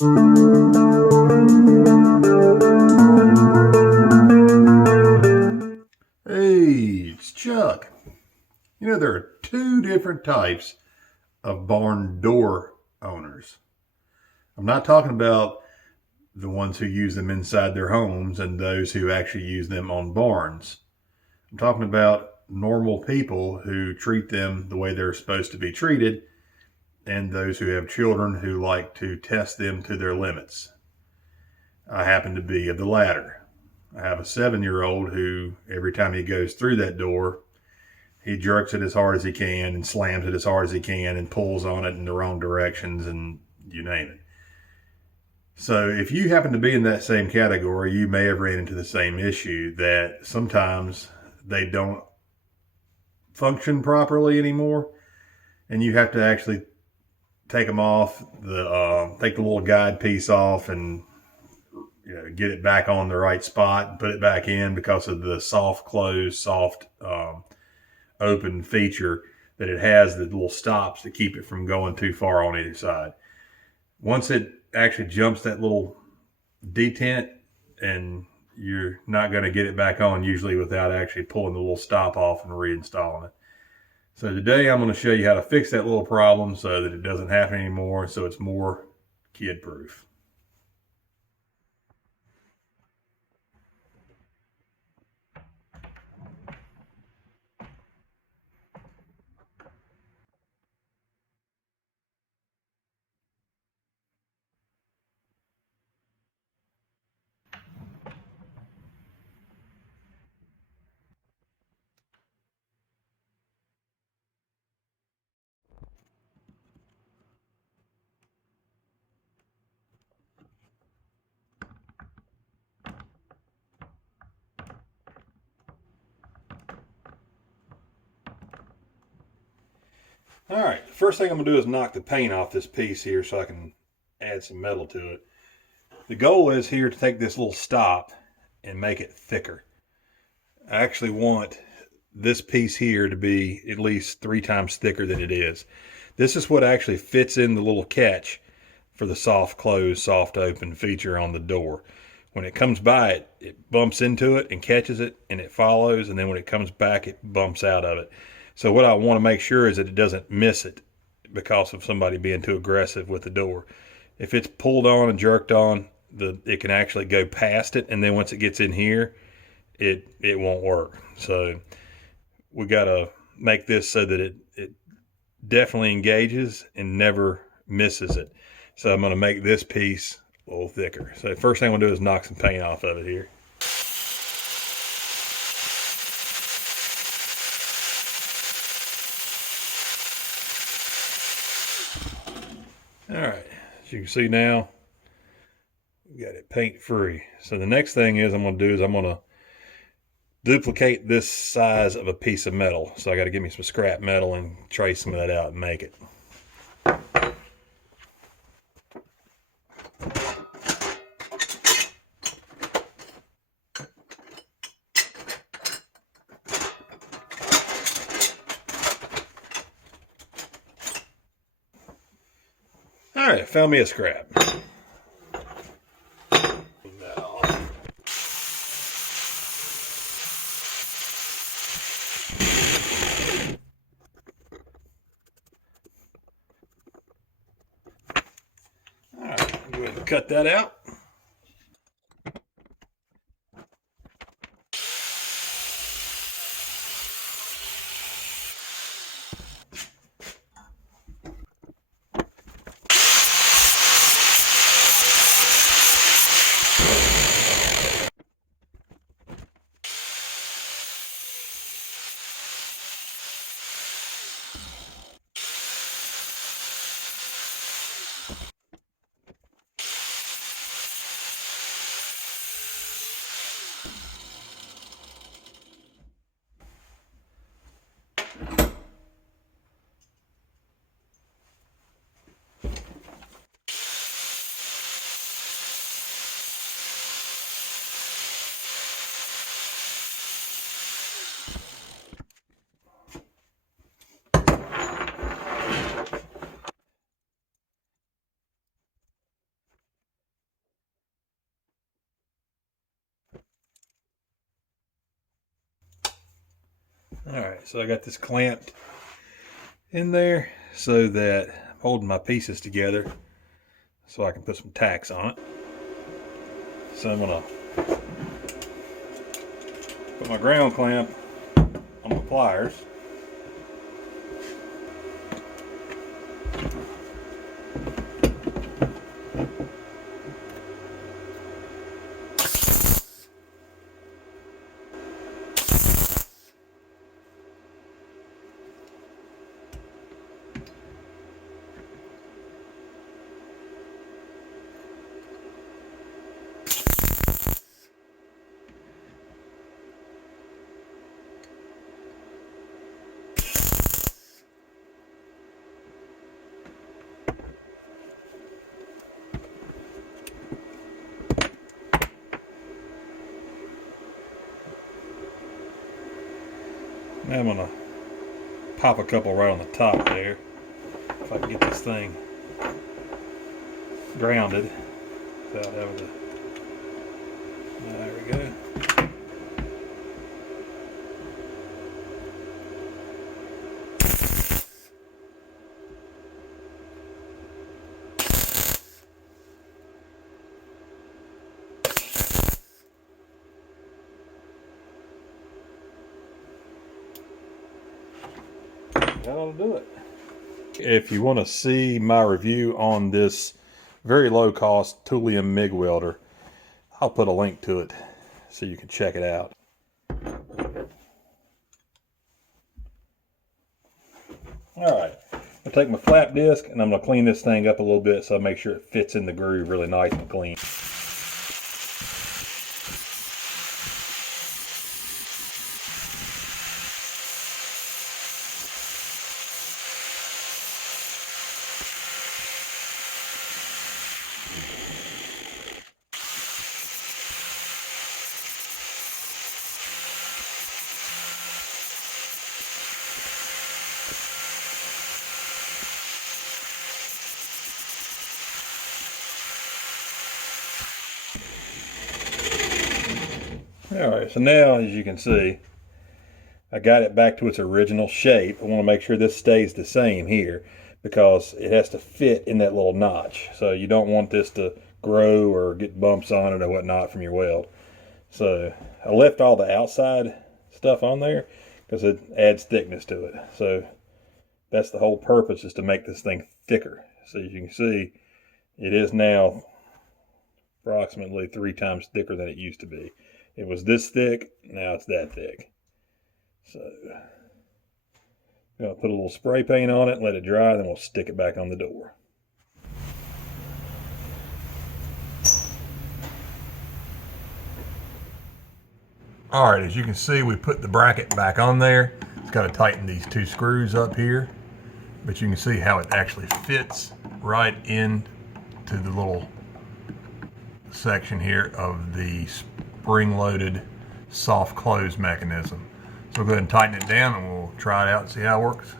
Hey, it's Chuck. You know, there are two different types of barn door owners. I'm not talking about the ones who use them inside their homes and those who actually use them on barns. I'm talking about normal people who treat them the way they're supposed to be treated, and those who have children who like to test them to their limits. I happen to be of the latter. I have a 7-year-old who, every time he goes through that door, he jerks it as hard as he can and slams it as hard as he can and pulls on it in the wrong directions and you name it. So if you happen to be in that same category, you may have ran into the same issue that sometimes they don't function properly anymore, and you have to actually take them off, take the little guide piece off and get it back on the right spot and put it back in because of the soft close, soft open feature that it has, the little stops that keep it from going too far on either side. Once it actually jumps that little detent, and you're not going to get it back on usually without actually pulling the little stop off and reinstalling it. So today I'm going to show you how to fix that little problem so that it doesn't happen anymore, so it's more kid proof. All right, the first thing I'm going to do is knock the paint off this piece here so I can add some metal to it. The goal is here to take this little stop and make it thicker. I actually want this piece here to be at least 3 times thicker than it is. This is what actually fits in the little catch for the soft close, soft open feature on the door. When it comes by it, it bumps into it and catches it and it follows, and then when it comes back, it bumps out of it. So what I want to make sure is that it doesn't miss it because of somebody being too aggressive with the door. If it's pulled on and jerked on, it can actually go past it, and then once it gets in here, it won't work. So we got to make this so that it definitely engages and never misses it. So I'm going to make this piece a little thicker. So first thing I'm going to do is knock some paint off of it here. All right, as you can see now, we got it paint free. So the next thing I'm going to do is I'm going to duplicate this size of a piece of metal. So I got to get me some scrap metal and trace some of that out and make it. All right, found me a scrap. All right, go ahead and cut that out. Alright, so I got this clamped in there so that I'm holding my pieces together so I can put some tacks on it. So I'm going to put my ground clamp on the pliers. Now I'm going to pop a couple right on the top there, if I can get this thing grounded without having to. There we go. That ought to do it. If you want to see my review on this very low cost Thulium MIG welder, I'll put a link to it so you can check it out. Alright, I'll take my flap disc and I'm going to clean this thing up a little bit so I make sure it fits in the groove really nice and clean. Alright, so now as you can see, I got it back to its original shape. I want to make sure this stays the same here because it has to fit in that little notch. So you don't want this to grow or get bumps on it or whatnot from your weld. So I left all the outside stuff on there because it adds thickness to it. So that's the whole purpose, is to make this thing thicker. So as you can see, it is now approximately 3 times thicker than it used to be. It was this thick, now it's that thick. So I'm going to put a little spray paint on it, let it dry, then we'll stick it back on the door. Alright, as you can see, we put the bracket back on there. It's got to tighten these 2 screws up here, but you can see how it actually fits right in to the little section here of the spring-loaded soft close mechanism. So we'll go ahead and tighten it down and we'll try it out and see how it works.